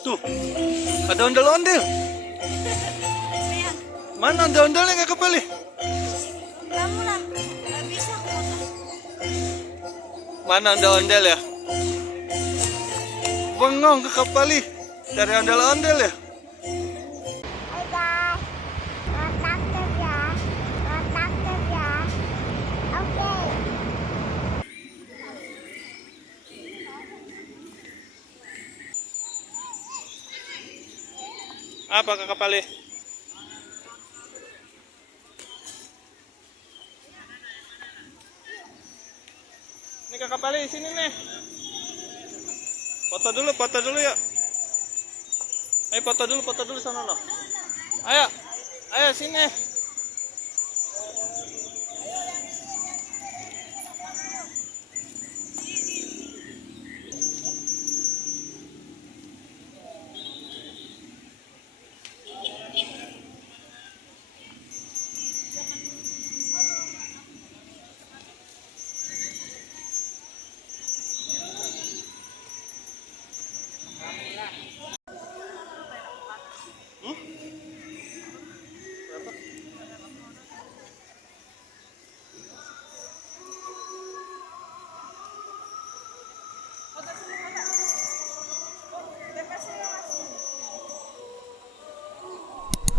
Tuh, ada ondel-ondel. Sayang, Mana ondel-ondelnya nggak kembali? kamu lah. Gak bisa aku makan. Mana ondel-ondel ya? Bengong ke kembali dari ondel-ondel ya? Hai guys, otak kerja, otak kerja. Oke. Apa kakak Pali? Ini kakak Pali sini nih. Foto dulu ya. Ayo foto dulu sana no. Ayo sini.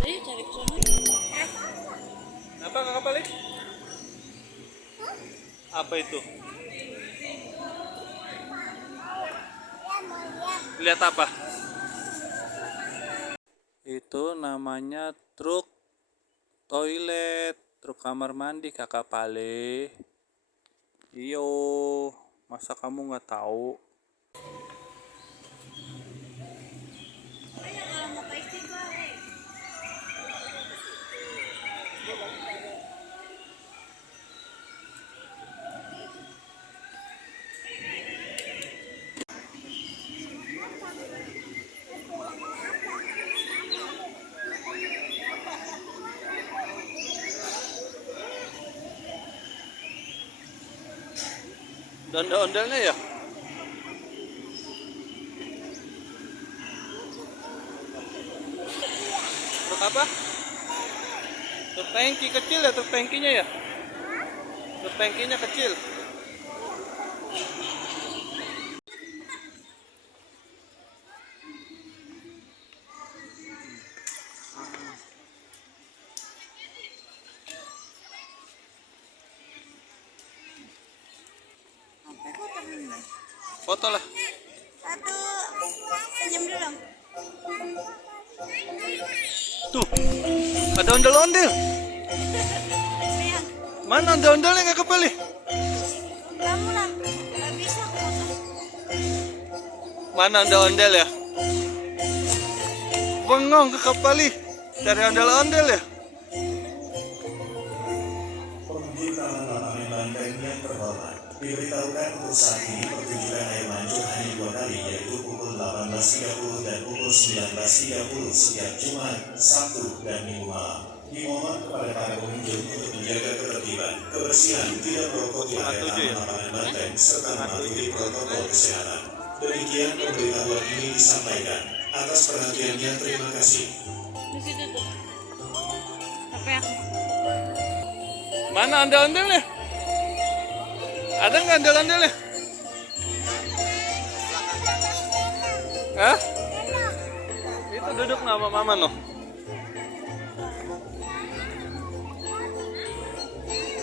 Ayo cari ke sana. Apa kakak Pali? Apa itu? Lihat apa? Itu namanya truk toilet, truk kamar mandi kakak Pali. Iyo, masa kamu nggak tahu? Ayo kalau mau ke Istiqlal. Ondel-ondelnya ya? Truk apa? Truk tangki kecil ya, truk tangkinya ya? Truk tangkinya kecil. Sampai kok terus. Foto lah. Satu, senyum dulu dong. Tuh, ada ondel-ondel. Sayang, Mana ondel-ondelnya nggak kembali? kamu lah. Gak bisa aku makan. Mana ondel-ondel ya? Bengong ke kembali dari ondel-ondel ya? Pengunjung Taman Lapangan Banteng yang terhormat, diberitahukan untuk saat ini pertunjukan air mancur hanya 2 kali, yaitu pukul 18.30 dan pukul 19.30 setiap Jumat, Sabtu, dan Minggu malam. Dimohon kepada para pengunjung untuk menjaga ketertiban, kebersihan, tidak merokok di area Taman Lapangan Banteng, serta mematuhi protokol kesehatan. Demikian pemberitahuan ini disampaikan. Atas perhatiannya, terima kasih. Di situ tuh. Sampai aku. Mana ondel-ondelnya? Ada nggak ondel-ondelnya? Hah? Itu duduk sama mama no.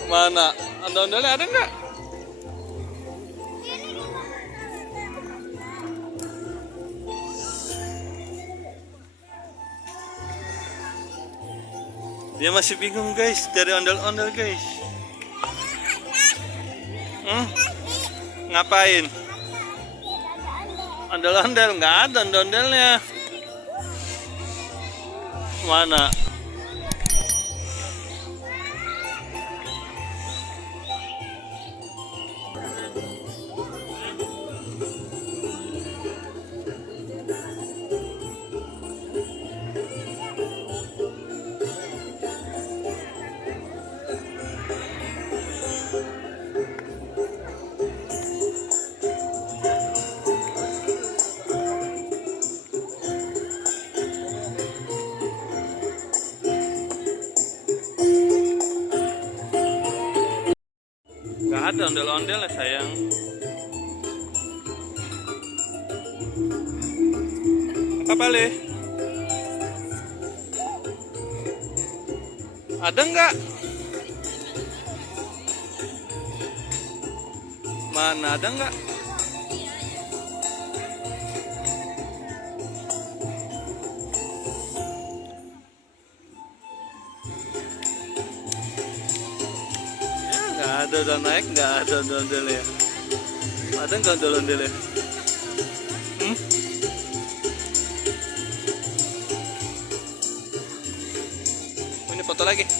Mana? Ondel-ondelnya ada nggak? Dia masih bingung guys dari ondel-ondel guys. Ngapain? Ondel-ondel nggak ada ondel-ondelnya. Mana? ada ondel-ondel ya sayang. Apa Pale? Ada nggak? Mana ada nggak? Ya nggak ada, udah naik nggak ada ondel-ondel ya. Ada nggak ondel-ondel ya? Ini foto lagi.